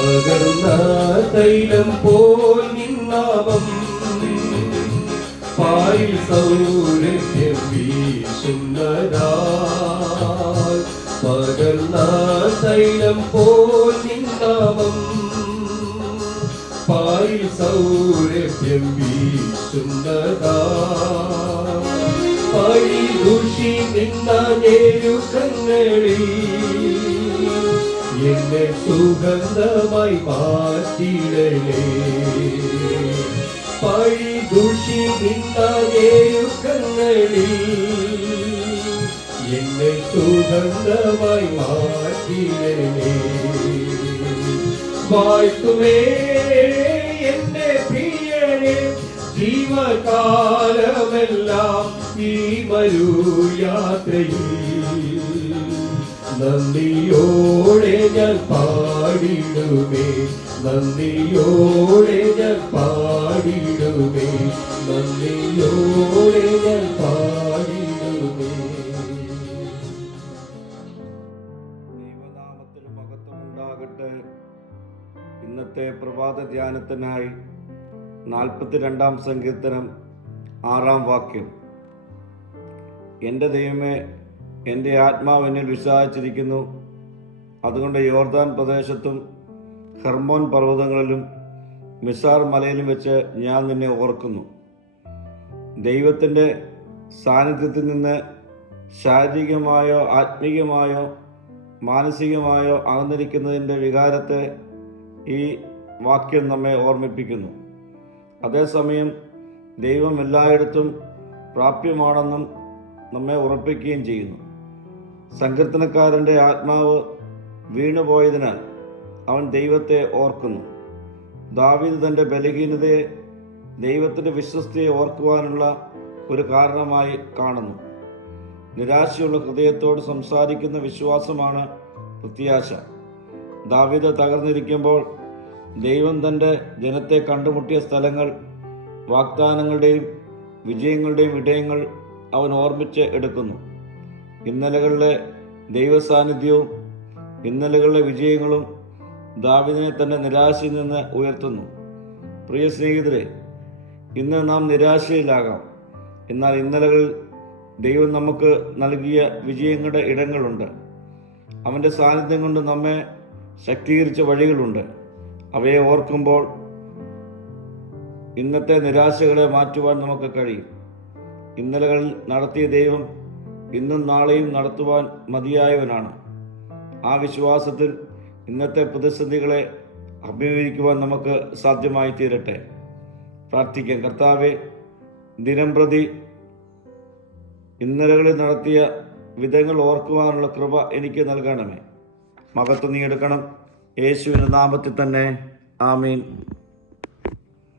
പകർന്ന തൈലം പോൽ നിന്നാമം പാരിൽ സൗരഭ്യം വീശുന്നതാൽ. പകർന്ന തൈലം പോൽ നിന്നാമം പാരിൽ സൗരഭ്യം വീശുന്നതാൽ. പഴി ദുഷി നിന്ന ഞെരുക്കങ്ങളിൽ എന്നെ സുഗന്ധമായി മാറ്റിടലേ. പഴി ദുഷി നിന്ന ഞെരുക്കങ്ങളിൽ എന്നെ സുഗന്ധമായി മാറ്റിടലേ. വാഴ്ത്തുമേ എന്റെ പ്രിയനെ ജീവകാലമെല്ലാം ഈ മരുയാത്രയിൽ. നന്ദിയോടെ ഞാൻ പാടിടുമേ, നന്ദിയോടെ ഞാൻ പാടിടുമേ, നന്ദിയോടെ ഞാൻ പാടിടുമേ. ദൈവനാമത്തിന് മഹത്വമുണ്ടാകട്ടെ. ഇന്നത്തെ പ്രഭാത ധ്യാനത്തിനായി 42-ാം സങ്കീർത്തനം 6-ാം വാക്യം. എൻ്റെ ദൈവമേ, എൻ്റെ ആത്മാവ് എന്നിൽ വിശ്വസിച്ചിരിക്കുന്നു. അതുകൊണ്ട് യോർദാൻ പ്രദേശത്തും ഹെർമോൻ പർവ്വതങ്ങളിലും മിസാർ മലയിലും വെച്ച് ഞാൻ നിന്നെ ഓർക്കുന്നു. ദൈവത്തിൻ്റെ സാന്നിധ്യത്തിൽ നിന്ന് ശാരീരികമായോ ആത്മീയമായോ മാനസികമായോ അകന്നിരിക്കുന്നതിൻ്റെ വികാരത്തെ ഈ വാക്യം നമ്മെ ഓർമ്മിപ്പിക്കുന്നു. അതേസമയം ദൈവം എല്ലായിടത്തും പ്രാപ്യമാണെന്നും നമ്മെ ഉറപ്പിക്കുകയും ചെയ്യുന്നു. സങ്കീർത്തനക്കാരൻ്റെ ആത്മാവ് വീണുപോയതിനാൽ അവൻ ദൈവത്തെ ഓർക്കുന്നു. ദാവീദ് തൻ്റെ ബലഹീനതയെ ദൈവത്തിൻ്റെ വിശ്വസ്തയെ ഓർക്കുവാനുള്ള ഒരു കാരണമായി കാണുന്നു. നിരാശയുള്ള ഹൃദയത്തോട് സംസാരിക്കുന്ന വിശ്വാസമാണ് പ്രത്യാശ. ദാവീദ് തകർന്നിരിക്കുമ്പോൾ ദൈവം തൻ്റെ ജനത്തെ കണ്ടുമുട്ടിയ സ്ഥലങ്ങൾ, വാഗ്ദാനങ്ങളുടെയും വിജയങ്ങളുടെയും ഇടയങ്ങൾ അവൻ ഓർമ്മിച്ച് എടുക്കുന്നു. ഇന്നലകളിലെ ദൈവസാന്നിധ്യവും ഇന്നലകളിലെ വിജയങ്ങളും ദാവീദിനെ തന്നെ നിരാശയിൽ നിന്ന് ഉയർത്തുന്നു. പ്രിയ സ്നേഹിതരെ, ഇന്ന് നാം നിരാശയിലാകാം. എന്നാൽ ഇന്നലകളിൽ ദൈവം നമുക്ക് നൽകിയ വിജയങ്ങളുടെ ഇടങ്ങളുണ്ട്. അവൻ്റെ സാന്നിധ്യം കൊണ്ട് നമ്മെ ശക്തീകരിച്ച വഴികളുണ്ട്. അവയെ ഓർക്കുമ്പോൾ ഇന്നത്തെ നിരാശകളെ മാറ്റുവാൻ നമുക്ക് കഴിയും. ഇന്നലകളിൽ നടത്തിയ ദൈവം ഇന്നും നാളെയും നടത്തുവാൻ മതിയായവനാണ്. ആ വിശ്വാസത്തിൽ ഇന്നത്തെ പ്രതിസന്ധികളെ അഭിമുഖീകരിക്കുവാൻ നമുക്ക് സാധ്യമായി തീരട്ടെ. പ്രാർത്ഥിക്കാം. കർത്താവേ, ദിനം പ്രതി ഇന്നലകളിൽ നടത്തിയ വിധങ്ങൾ ഓർക്കുവാനുള്ള കൃപ എനിക്ക് നൽകണമേ. മഹത്വം നീ എടുക്കണം. യേശുവിൻ്റെ നാമത്തിൽ തന്നെ. ആമീൻ.